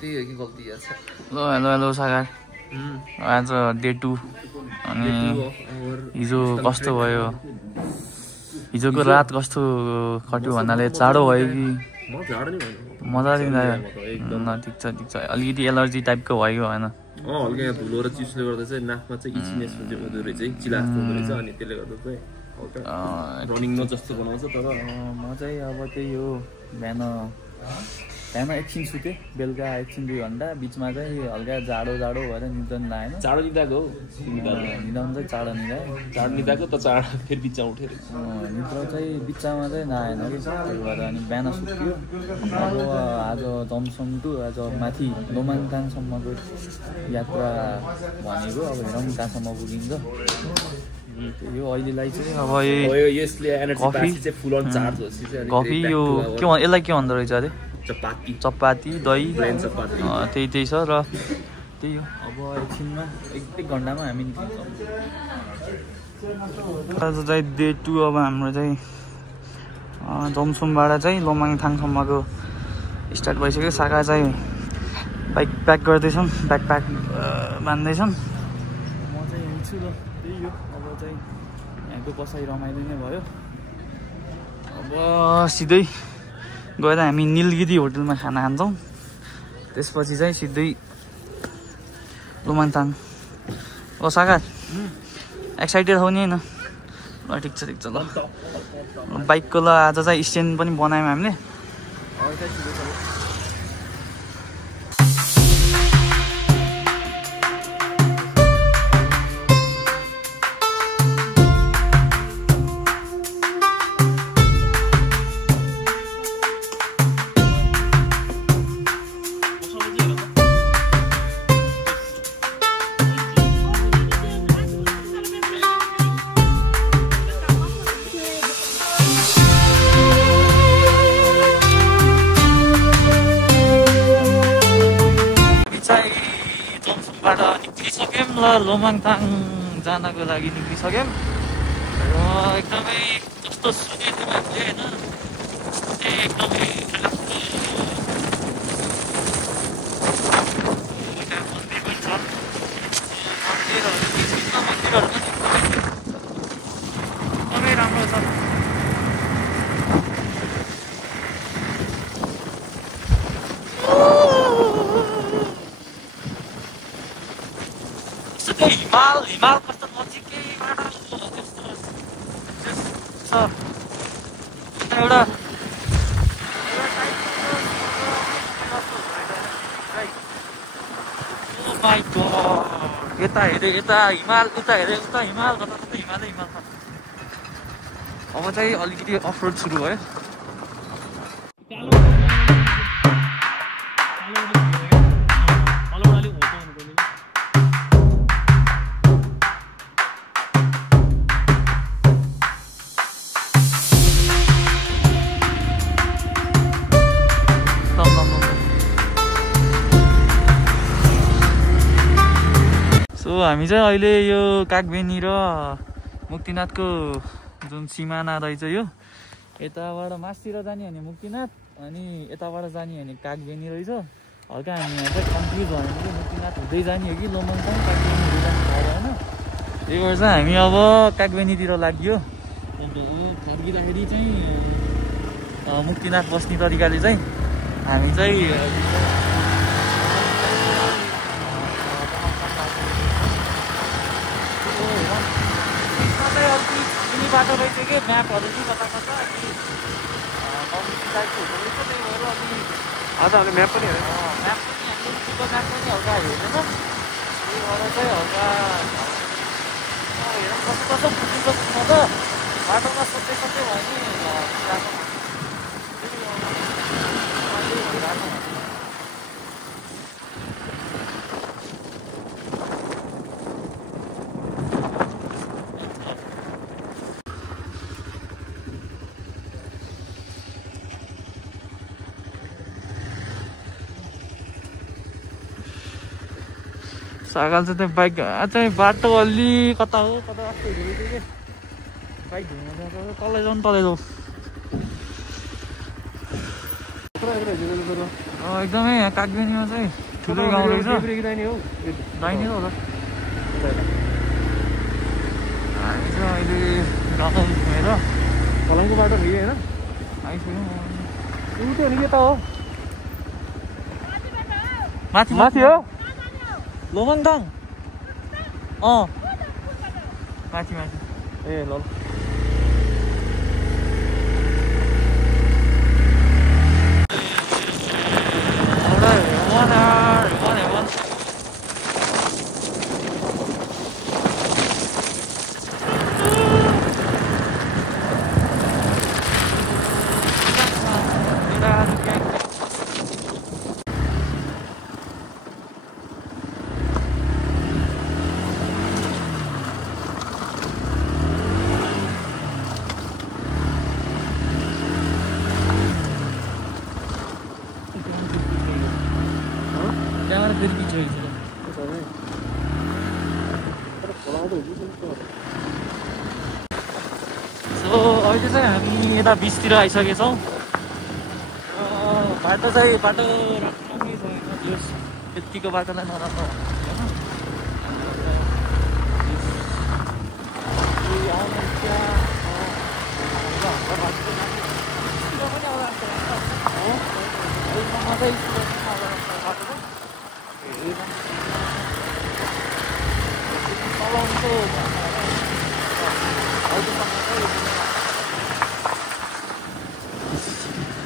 त्यही हो कि गल्ती यार हेलो हेलो हेलो सागर आज डे 2 अनि हिजो कस्तो भयो हिजोको रात कस्तो कट्यो भन्नाले चाँडो भयो कि मजा पनि आयो ठिक छ अलिकति एलर्जी टाइपको भयो होइन हल्का यहाँ धुलो र चिसोले गर्दा चाहिँ नाकमा चाहिँ इचिनेस हुँदो रहेछ चिलास हुँदो रहेछ अनि त्यसले गर्दा चाहिँ हल्का रनिङ न जस्तो बनाउँछ तर म चाहिँ अब त्यही हो बिहान एकछिन सुतेँ बेलुका एकछिन 2 घन्टा बिचमा चाहिँ हल्का जाडो भएर निद्रा नि लागेन चाँडो निदाएको हो निदाउनु चाहिँ चाँडो निदाएँ चाँडो निदाएको त चाँडो फेरि बिचमा उठेर निद्रा चाहिँ बिचमा चाहिँ नआएन कि त्यही भएर अनि बिहान सुत्यो अब आज जमसङ टु आज माथि लोमाङथाङसम्मको यात्रा भनेको अब हेरौँ कहाँसम्म पुगिन्छ यो अहिलेलाई चाहिँ अब यसले कफी चाहिँ फुल अन चार्ज होस् कफी यो के यसलाई के भन्दो रहेछ अरे चपाती दही त्यही छ र त्यही हो अब एकछिनमा एक घन्टामा हामी निस्किन्छौँ आज चाहिँ डे 2 अब हाम्रो चाहिँ जमसुमबाट चाहिँ लोमाङथाङसम्मको स्टार्ट भइसक्यो सागा चाहिँ बाइक प्याक गर्दैछौँ ब्याकप्याक बान्दैछौँ म चाहिँ यहीँ छु र त्यही हो अब चाहिँ यहाँको बसाइ रमाइलो नै भयो अब सिधै गएर हामी निलगिरी होटलमा खाना खान्छौँ त्यसपछि चाहिँ सिधै लोमाङथाङ ओ सागर एक्साइटेड हो नि होइन ल ठिक छ ल बाइकको ल आज चाहिँ स्ट्यान्ड पनि बनायौँ हामीले लोमाङथाङ जानको लागि निक्लिसक्यौँ र एकदमै कस्तो सुनेको मान्छे होइन एकदमै मन्दिर पनि छ मन्दिरहरू पनि एकदमै राम्रो छ हिमाल कस्तो नजिकैबाट त्यस्तो छ एउटा यता हेरे यता हिमाल उता हेरे उता हिमाल कता कता हिमालै हिमाल छ अब चाहिँ अलिकति अफरोड सुरु भयो हामी चाहिँ अहिले यो कागबेनी र मुक्तिनाथको जुन सिमाना रहेछ यो यताबाट मासतिर जाने भने मुक्तिनाथ अनि यताबाट जाने भने कागबेनी रहेछ हल्का हामी यहाँ चाहिँ कन्फ्युज भयो भने मुक्तिनाथ हुँदै जाने हो कि लोमाङथाङ कागबेनी हुँदै जाने थाहा भएन त्यही भएर चाहिँ हामी अब कागबेनीतिर लाग्यो फर्किँदाखेरि चाहिँ मुक्तिनाथ बस्ने तरिकाले चाहिँ हामी चाहिँ बाटो रहेछ कि म्यापहरू चाहिँ कता कता अनि कम्युनिटी टाइपको हुँदो रहेछ त्यही भएर अनि आज हामीले म्याप पनि हेरेँ म्याप पनि हामीले गुगल म्याप पनि हल्का हेर्दैन त्यही भएर चाहिँ हल्का हेरौँ कस्तो कस्तो पुग्नु त बाटोमा सोध्दै भयो नि सागाल चाहिँ बाइक चाहिँ बाटो अलि कता हो कता कस्तो हुँदो रहेछ कि बाइक घुम्नु तलै जाउँ एकदमै यहाँ कागबेनीमा चाहिँ ठुलो गाउँ रहेछ दाहिने हो होला हामी चाहिँ अहिले गाउँ घुमेर फलाङको बाटो भयो होइन आइपुग्यौँ ऊ त नि के त हो माथि माथि हो लोमङदाङ माथि माथि ए ल त्यहाँबाट फेरि बिचरहेको सो अहिले चाहिँ हामी यता बिचतिर आइसकेका छौँ बाटो राम्रै छ यत्तिको बाटोलाई नराम्रो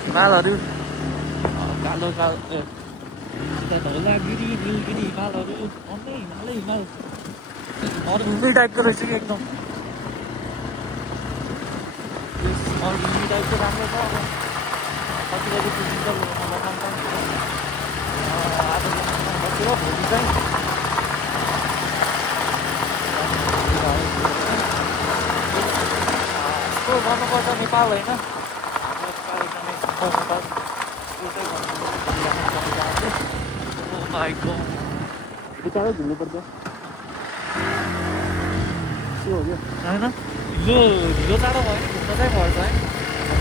हिमालहरू कालो धौलागिरी निलगिरी हिमालहरू हिमाल मरुभूमि टाइपको रहेछ कि एकदम मरुभूमि टाइपको राम्रो छ अब कति बजी पुगिन्छ आज बसेर भोलि चाहिँ यस्तो गर्नुपर्छ नेपाल होइन बिचारै घुम्नुपर्छ होइन ढिलो टाढो भयो नि घुम्न चाहिँ पर्छ है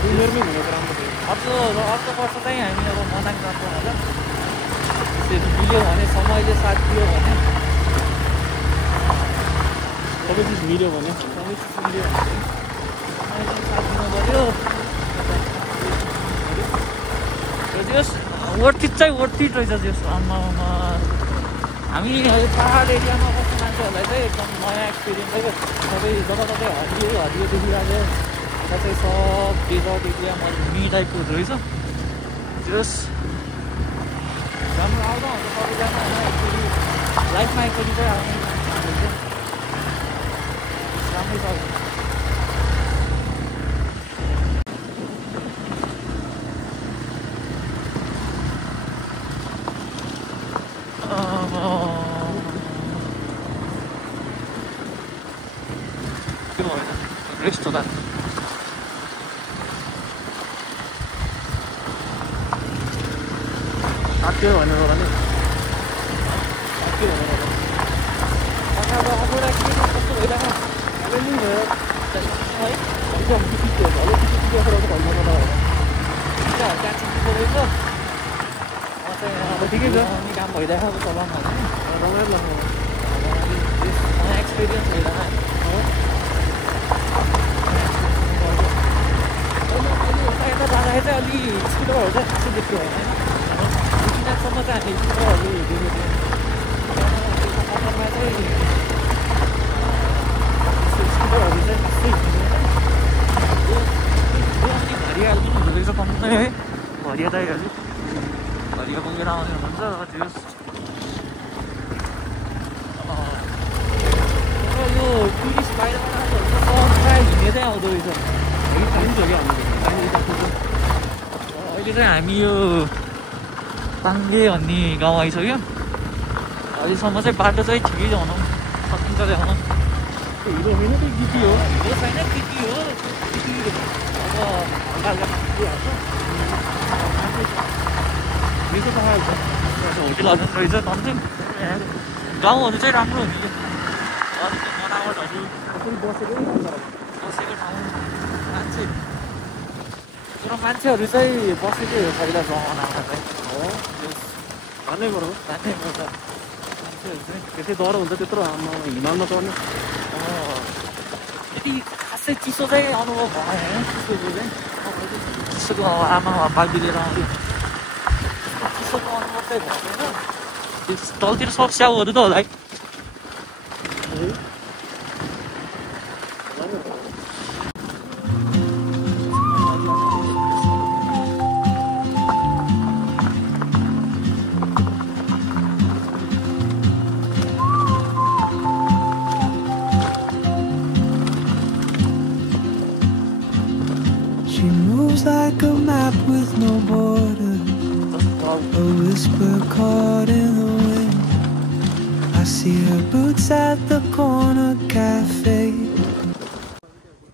उमेरमै घुमेको राम्रो थियो अर्को वर्ष चाहिँ हामी अब मनाङ जान्छौँ होला त्यसरी मिल्यो भने समयले साथ दियो भने सबै चिज मिल्यो भने समयले साथ दिनु पऱ्यो जस वर्थित चाहिँ वर्थित रहेछ जस आमामा हामी पहाड एरियामा बस्ने मान्छेहरूलाई चाहिँ एकदम नयाँ एक्सपिरियन्स है सबै जब तपाईँ हरियो देखिरहेको यता चाहिँ सब डेजर्ट एरिया मरुभूमि टाइपको हुँदो रहेछ जस राम्रो आउँदा हुन्छ सबैजना एक्चुली लाइफमा एकचोटि चाहिँ आउने राम्रै छ Restaurant. साथी हो भनेर होला नि साथी भनेर अब अबुरा के कस्तो भइरहेको अब नि भयो है एकदम पिटिक्यो भयो पिटिक्यो गरेर भन्नु पर्दा होला त्यहाँ चिन्नु रहेछ अब ठिकै छ अनि काम भइरहेको अब चलाउँ भने रमाइलो लाग्नु नयाँ एक्सपिरियन्स भइरहेको यता जाँदाखेरि चाहिँ अलि स्कुटरहरू चाहिँ खासै देख्यो होइन किनासम्म चाहिँ हामी स्कुटरहरू देखेको थियौँ चाहिँ स्कुटरहरू चाहिँ खासै अनि भरियाहरू पनि हुँदो रहेछ कम्ती है भरिया दाइहरू भरिया बोकेर आउने हुनुहुन्छ त्यो यो टुरिस्ट बाहिरबाट आउँछ प्रायः हिँडेरै आउँदो रहेछ अहिले चाहिँ हामी यो पाङ्गे भन्ने गाउँ आइसक्यो अहिलेसम्म चाहिँ बाटो चाहिँ ठिकै ल्याउनु सकिन्छ ल्याउन हिरो होइन त्यो गिटी हो हिरो छैन गिटी हो अब होटेलहरू रहेछ झन् गाउँहरू चाहिँ राम्रो हुने बनावटहरू बसेको बसेको ठाउँ मान्छे तर मान्छेहरू चाहिँ बसेकै हो पहिला जमानामा चाहिँ हो जानै पर्यो मान्छेहरू चाहिँ त्यति डर हुन्छ त्यत्रो हिमालमा चढ्ने यति खासै चिसो चाहिँ अनुभव भएन चिसोको चाहिँ चिसोको आमा बाल्टी लिएर आउँथ्यो चिसोको अनुभव चाहिँ भएन तलतिर सब स्याउहरू त होला है She moves like a map with no border, a whisper caught in the wind. I see her boots at the corner cafe.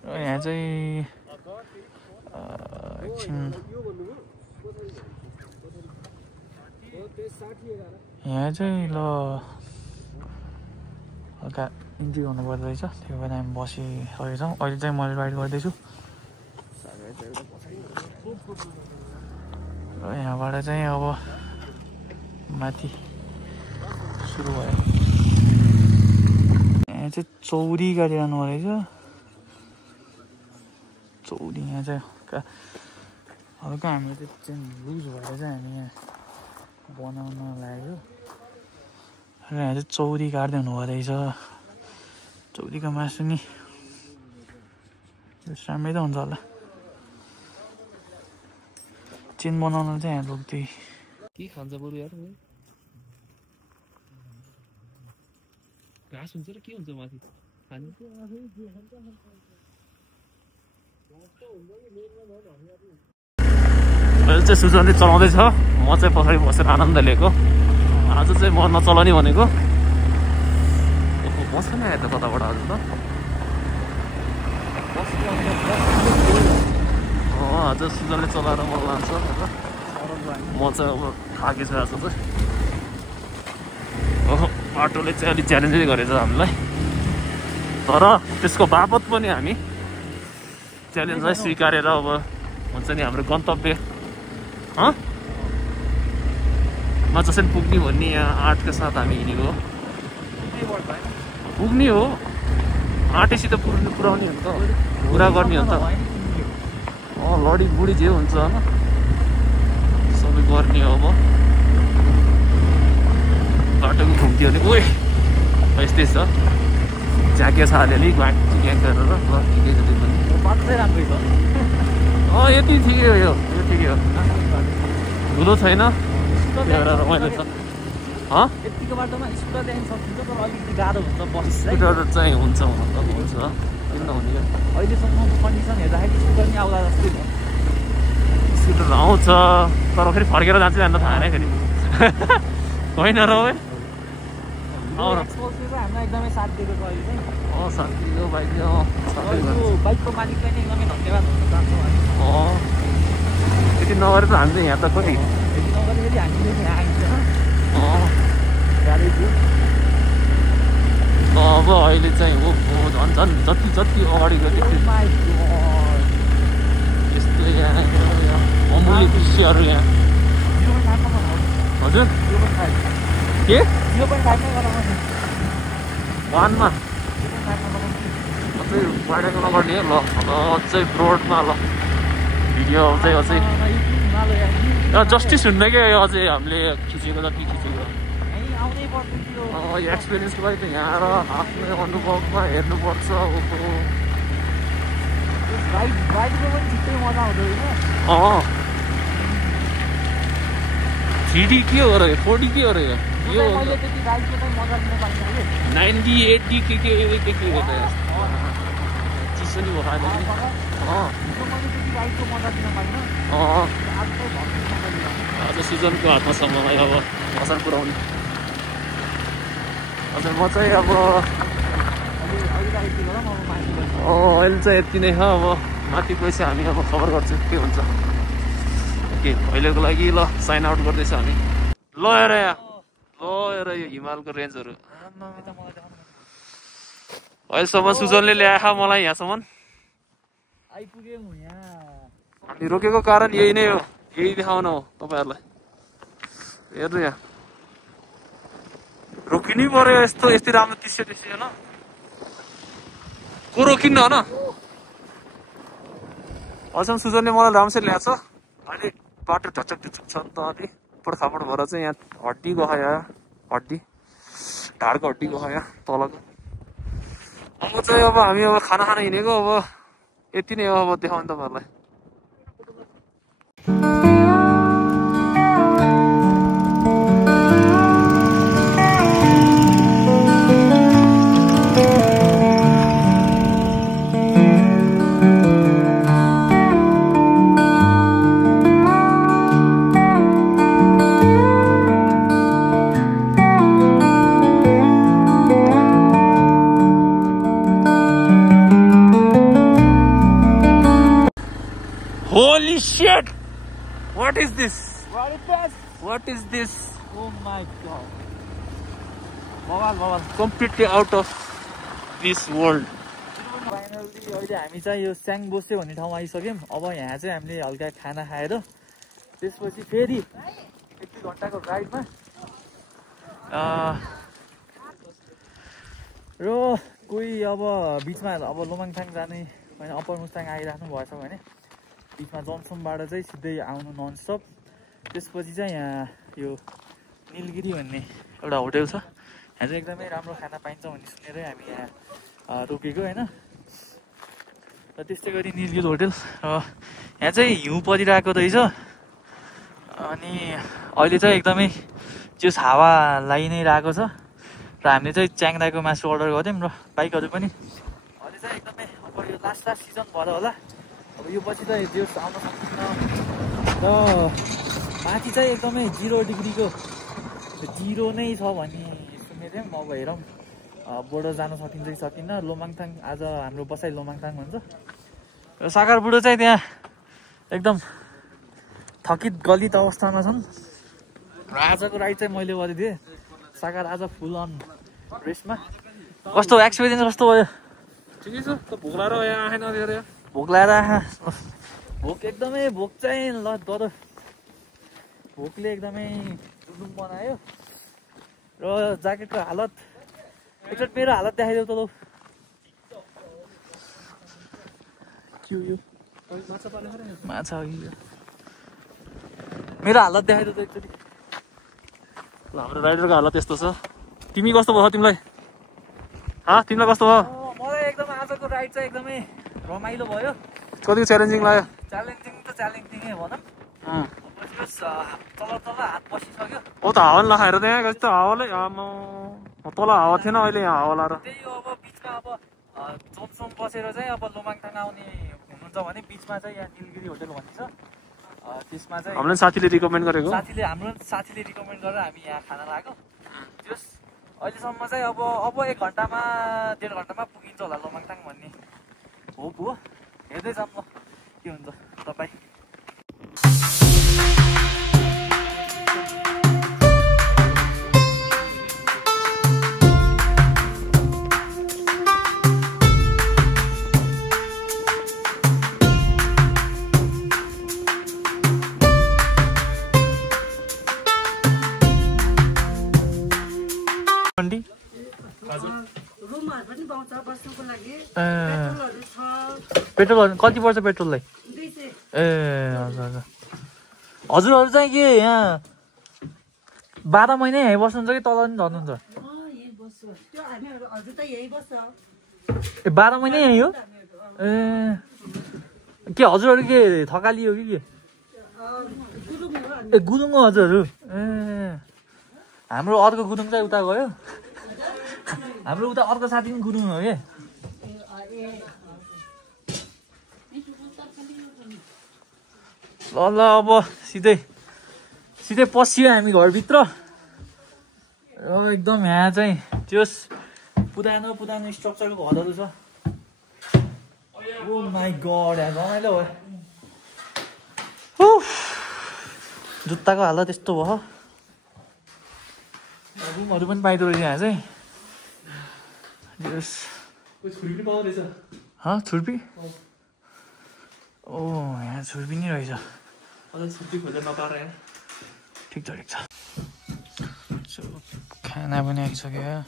यहाँ चाहिँ एकछिन यहाँ चाहिँ ल हल्का इन्ट्री गर्नुपर्दो रहेछ त्यही भएर हामी बसिरहेको छौँ अहिले चाहिँ मैले राइड गर्दैछु र यहाँबाट चाहिँ अब माथि सुरु भयो यहाँ चाहिँ चौरी गाडी जानु रहेछ चौरी यहाँ चाहिँ हल्का हामी चाहिँ लुज भएर चाहिँ हामी यहाँ बनाउन लाग्यो र यहाँ चाहिँ चौरी काट्दै हुनुभएको रहेछ चौरीको मासु नि सामै त हुन्छ होला चेन बनाउन चाहिँ यहाँ रोक्दै के खान्छ बरु यार घाँस हुन्छ र के हुन्छ माथि खाने अहिले चाहिँ सुजनले चलाउँदैछ म चाहिँ पछाडि बसेर आनन्द लिएको आज चाहिँ म नचलाउने भनेको बस्दैन आयो त कताबाट आज त आज सुजनले चलाएर म लान्छ म चाहिँ अब थाकेछु आज चाहिँ बाटोले चाहिँ अलिक च्यालेन्जै गरेछ हामीलाई तर त्यसको बापत पनि हामी च्यालेन्जलाई स्वीकारेर अब हुन्छ नि हाम्रो गन्तव्य मा जसरी पुग्ने भन्ने यहाँ आँटको साथ हामी हिँडेको हो पुग्ने हो आँटेसी त पुऱ्याउने हो नि त पुरा गर्ने हो नि त लडी बुढी जे हुन्छ होइन सबै गर्ने हो अब बाटोको घुम्थ्यो भने ओए यस्तै छ झाँके छ अलिअलि ग्वाक गरेर ल ठिकै छ त्यो पनि बाटो चाहिँ राम्रै छ यति ठिकै हो यो ठिकै हो धुलो छैन रमाइलो छ यतिको बाटोमा स्कुटरदेखि सकिन्छ तर अलिकति गाह्रो हुन्छ बस स्कुटर चाहिँ हुन्छ हुन त हुन्छ किन नहुने अहिलेसम्मको कन्डिसन हेर्दाखेरि स्कुटर नि आउँला जस्तै छ स्कुटर आउँछ तर फेरि फर्केर जान्छ जान्छ थाहा नै फेरि होइन र हामीलाई एकदमै साथ दिएको छ अहिले चाहिँ साथ दिएको बाइक बाइकको मालिकलाई नै एकदमै धन्यवाद हुन चाहन्छौँ हामी त्यति नगरे त हामी चाहिँ यहाँ त कति यति नगरेखेरि हामीले यहाँ आइन्छ गाडी थियो अब अहिले चाहिँ हो झन् झन् जति जति अगाडि गयो यस्तो यहाँ अमूल्य दृश्यहरू यहाँ हजुर के 1मा अझै वाइडको नगर्ने ल अझै ब्रोडमा ल भिडियो चाहिँ अझै जस्टिस हुन्न क्या अझै हामीले खिचेको जति खिचेको एक्सपिरियन्सको लागि त यहाँ र आफ्नो अनुभवमा हेर्नुपर्छ थ्री के हो र 4D के हो र यो 90-80 के हो त चिसो नि भयो आज सिजनको हातमा छ मलाई अब मसान पुऱ्याउने हजुर म चाहिँ अब अहिले चाहिँ यति नै छ अब माथि गएपछि हामी अब खबर गर्छौँ के हुन्छ के अहिलेको लागि ल साइन आउट गर्दैछ हामी ल हेर यो हिमालको रेन्जहरू अहिलेसम्म सुजनले ल्याए मलाई यहाँसम्म अनि रोकेको कारण यही नै हो, यही देखाउन हो तपाईँहरूलाई। हेर्नु यहाँ रोकिनै पर्यो, यस्तो यस्तै राम्रो दृश्य होइन। को रोकिन्न होइन। अहिलेसम्म सुजनले मलाई राम्रोसँग ल्याएको छ। अहिले बाटो ढचक ढुचुक छ नि त, अलि पड्खापड भएर चाहिँ यहाँ हड्डी गयो, हड्डी ढाडको हड्डी गयो तलको। अब चाहिँ अब हामी अब खाना खाना हिँडेको, अब यति नै हो अब देखाउनु तपाईँहरूलाई। Holy shit! What is this? What is this? Oh my god. Completely out of this world. Finally अहिले हामी चाहिँ यो स्याङ बोस्यो भन्ने ठाउँमा आइसक्यौँ। अब यहाँ चाहिँ हामीले हल्का खाना खाएर त्यसपछि फेरि 1-2 घन्टाको राइडमा र कोही अब बिचमा अब लोमाङथाङ जाने होइन, अप्पर मुस्ताङ आइराख्नु भएछ भने बिचमा जमसमबाट चाहिँ सिधै आउनु ननस्टप। त्यसपछि चाहिँ यहाँ यो निलगिरी भन्ने एउटा होटेल छ, यहाँ चाहिँ एकदमै राम्रो खाना पाइन्छ भन्ने सुनेरै हामी यहाँ रोकेको होइन। र त्यस्तै गरी निलगिरी होटेल, यहाँ चाहिँ हिउँ परिरहेको रहेछ। अनि अहिले चाहिँ एकदमै चिस हावा लागि नै रहेको छ। र हामीले चाहिँ च्याङदाईको मासु अर्डर गऱ्यौँ र बाइकहरू पनि अहिले चाहिँ एकदमै अब यो लास्ट सिजन भएर होला, अब यो पछि चाहिँ त्यो आउन सक्दैन। र माथि चाहिँ एकदमै 0 डिग्रीको 0 नै छ भन्ने सुनेको थियौँ। अब हेरौँ बोर्डर जान सकिन्छ कि सकिन्न। लोमाङथाङ आज हाम्रो बसाइ लोमाङथाङ भन्छ। र सागर बुढो चाहिँ त्यहाँ एकदम थकित गलित अवस्थामा छन्। र आजको राइड चाहिँ मैले गरिदिएँ। सागर आज फुल अन रेस्टमा। कस्तो एक्सपिरियन्स कस्तो भयो? ठिकै छ, भोक लागेर यहाँ आएन अरे। भोक लागेर भोक एकदमै भोक चाहिँ ल तर भोकले एकदमै जुलुम बनायो। र ज्याकेटको हालत एकचोटि मेरो हालत देखाइदेऊ त लौ। के हो यो? माछा हो कि? मेरो हालत देखाइदेऊ त एकचोटि। ल हाम्रो राइडरको हालत यस्तो छ। तिमी कस्तो भयो? तिमीलाई तिमीलाई कस्तो भयो? मलाई एकदम आजको राइड चाहिँ एकदमै रमाइलो भयो। कतिको च्यालेन्जिङ लाग्यो? च्यालेन्जिङ त च्यालेन्जिङै भनौँ। तल तल हात बसिसक्यो। हो त हावा नखाएर त्यहाँ कस्तो हावाले तल हावा थिएन, अहिले यहाँ हावा लाएर। त्यही हो, अब बिचमा अब जोमसोम बसेर चाहिँ अब लोमाङथाङ आउने हुनुहुन्छ भने बिचमा चाहिँ यहाँ निलगिरी होटेल भन्ने छ। त्यसमा चाहिँ हाम्रो साथीले रिकमेन्ड गरेको, हाम्रो साथीले रिकमेन्ड गरेर हामी यहाँ खाना लगाएको। त्यस अहिलेसम्म चाहिँ अब 1 घन्टामा 1.5 घन्टामा पुगिन्छ होला लोमाङथाङ भन्ने होप हो। हेर्दै जाऊँ ल के हुन्छ तपाईँ। पेट्रोल कति पर्छ पेट्रोललाई? हजुर हजुरहरू चाहिँ के यहाँ 12 महिना यहीँ बस्नुहुन्छ कि तल पनि झर्नुहुन्छ? 12 महिना यहीँ हो? के हजुरहरू के थकाली हो कि के? गुरुङ हो हजुरहरू? हाम्रो अर्को गुरुङ चाहिँ उता गयो। हाम्रो उता अर्को साथी पनि गुरुङ हो क्या। ल ल अब सिधै पसियो हामी घरभित्र। एकदम यहाँ चाहिँ त्यस पुरानो स्ट्रक्चरको घरहरू छ। ओ माई गड, यहाँ रमाइलो भयो। जुत्ताको हालत यस्तो भयो। रुमहरू पनि पाइदो रहेछ यहाँ चाहिँ। छुर्पी? यहाँ छुर्पी नै रहेछ अझ छुट्टी खोजेर नपाएर यहाँ ठिक छ खाना पनि आइसक्यो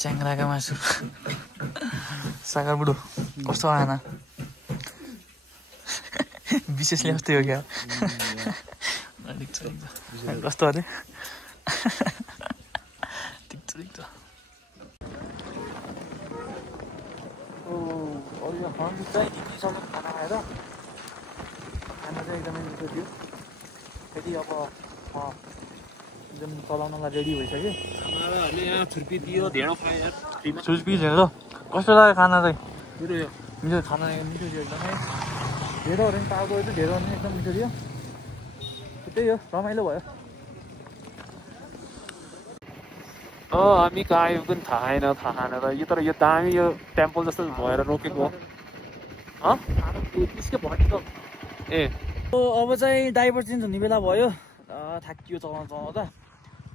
च्याङ्राको मासु सागर बुढो कस्तो खाना विशेष ल्याउँदै हो क्या ठिक छ कस्तो अरे ठिक छ यो हन्ड चाहिँ दिनसम्म खाना आएर खाना चाहिँ एकदमै मिठो थियो फेरि अब एकदम चलाउनलाई रेडी भइसक्यो यहाँ छुर्पी दियो ढेँडो खायो छुर्पी ढेँडो कस्तो लाग्यो खाना चाहिँ मिठो खाना मिठो थियो एकदमै ढेँडोहरू पनि पाएको थियो ढेँडोहरू पनि एकदम मिठो थियो त्यही हो रमाइलो भयो हामी कहाँ आयो पनि थाहा छैन र यो तर यो दामी यो टेम्पल जस्तो भएर रोकेको त्यसकै भयो ए अब चाहिँ ड्राइभर चेन्ज हुने बेला भयो थाकियो चलाउँदा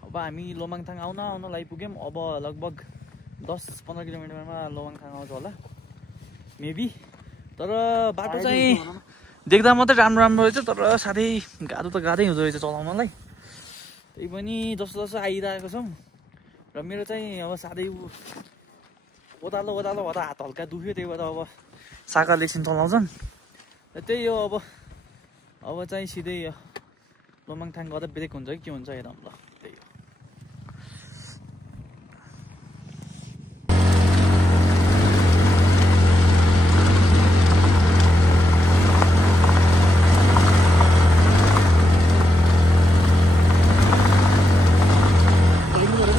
अब हामी लोमाङथाङ आउन आइपुग्यौँ अब लगभग 10-15 किलोमिटरमा लोमाङथाङ आउँछ होला मेबी तर बाटो चाहिँ देख्दा मात्रै राम्रो रहेछ तर साह्रै गाह्रो त गाह्रै हुँदो रहेछ चलाउनलाई त्यही पनि जस्तो आइरहेको छौँ र मेरो चाहिँ अब साह्रै ओदालो भएर हात हल्का दुख्यो त्यही भएर अब साकारले एकछिन चलाउँछन् र त्यही हो अब चाहिँ सिधै लोमाङथाङ गर्दा ब्रेक हुन्छ कि के हुन्छ हेरौँ ल त्यही हो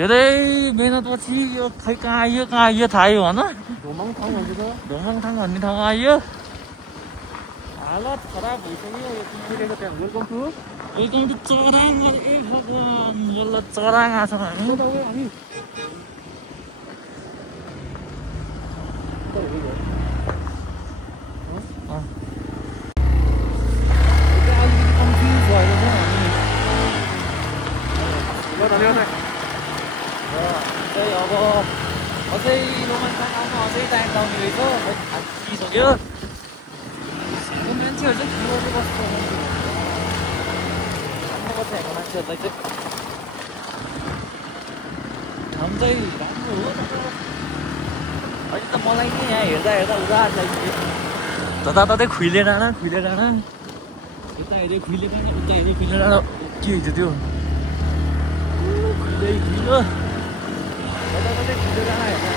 धेरै मेहनतपछि यो खै कहाँ आइयो थाहै भन धोमाङथाङ भन्छ त धोमाङथाङ भन्ने ठाउँमा आइयो हालत खराब भइसक्यो यो त्यहाँ वेलकम टु चराङ ए भगवान बल्ल चराङ आएको छौँ हामी अब अझै लोमाङथाङ आउनु अझै टाइम लाउने रहेछ थाकिसक्यो मान्छेहरू चाहिँ ठुलो बस्छ हाम्रो मान्छेहरूलाई चाहिँ ठाउँ चाहिँ राम्रो हो अहिले त मलाई नै यहाँ हेर्दा उदार लाग्यो जताततै खुइले डाँडा यता हेऱ्यो खुइले डाँडा उता हेऱ्यो खुइले डाँडा के हुन्छ त्यो खुइलो जताततै खुइले डाँडा हेर्दा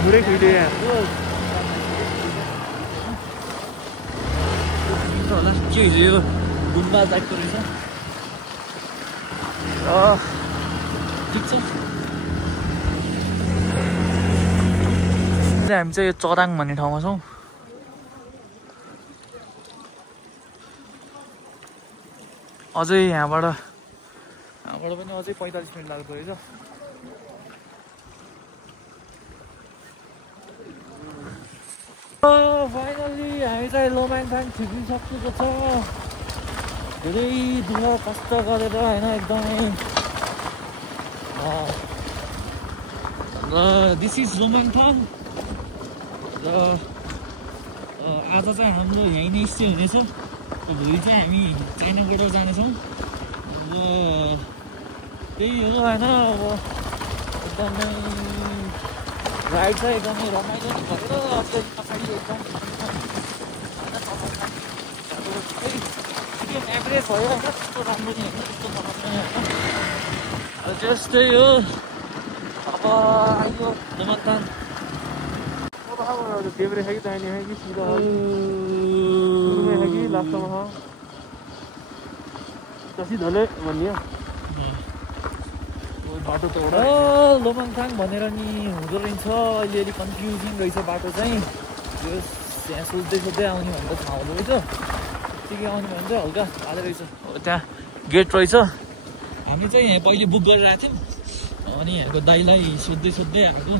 हाम्रै खुइले होला के हुन्छ यो गुम्बा टाइपको रहेछ ठिक छ हामी चाहिँ यो चराङ भन्ने ठाउँमा छौँ अझै यहाँबाट पनि अझै 45 मिनट लाग्दो रहेछ फाइनली हामी चाहिँ लोमाङथाङ छिपिसकेको छ धेरै दुःख कष्ट गरेर होइन एकदमै दिस इज लोमाङथाङ र आज चाहिँ हाम्रो यहीँ नै स्टे हुनेछ भोलि चाहिँ हामी चाइनाबाट जानेछौँ र त्यही हो होइन अब एकदमै राइड चाहिँ एकदमै रमाइलो नि गरेर अलिअलि पछाडि एकदम एभरेज भयो होइन त्यस्तो राम्रो नि होइन त्यस्तो नराम्रो होइन त्यस्तै हो अब आइयो लोमाङथाङ देब्रे है कि दाहिने है कि सीधा है कि लास्टमा सिधले भन्ने बाटो त एउटा लोमाङथाङ भनेर नि हुँदो रहेछ अहिले अलिक कन्फ्युजिङ रहेछ बाटो चाहिँ यो त्यहाँ सोध्दै आउने भनेर थाहा हुँदो रहेछ के आउने भने चाहिँ हल्का हाल्दै रहेछ त्यहाँ गेट रहेछ हामी चाहिँ यहाँ पहिले बुक गरिरहेको थियौँ अनि यहाँको दाइलाई सोध्दै आएको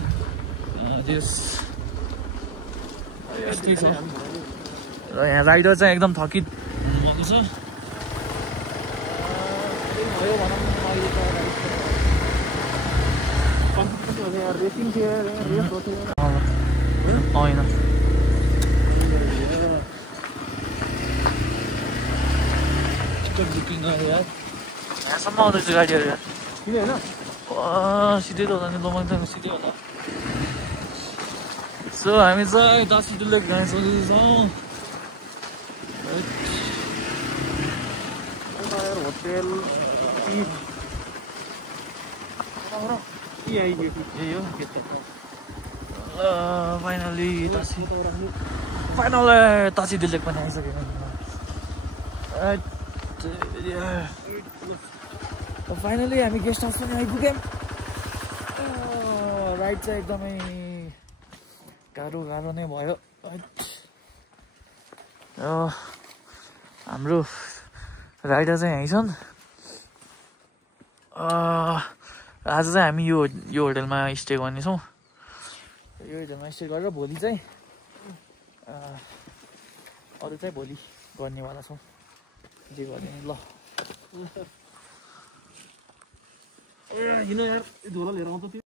यस्तै छ र यहाँ राइडर चाहिँ एकदम थकित हुनुभएको छ भयो भनौँ न अहिले त रेसिङ थियो रेस होथ्यो होइन बुकिङ गरेँ यार यहाँसम्म आउँदैछ गाडीहरू यार किन होइन सिधै त होला नि लोमाङथाङ सिधै होला सो हामी चाहिँ टासी लेक जान सोच्दैछौँ होटेल यही हो फाइनली टासी लेक पनि आइसक्यो फाइनली हामी गेस्ट हाउस पनि आइपुग्यौँ राइड चाहिँ एकदमै गाह्रो नै भयो हाम्रो राइडर चाहिँ यहीँ छन् आज चाहिँ हामी यो होटेलमा स्टे गर्नेछौँ यो होटेलमा स्टे गरेर भोलि चाहिँ अरू चाहिँ भोलि गर्नेवाला छौँ जे गर्ने ल किन यार झोला लिएर आउँछ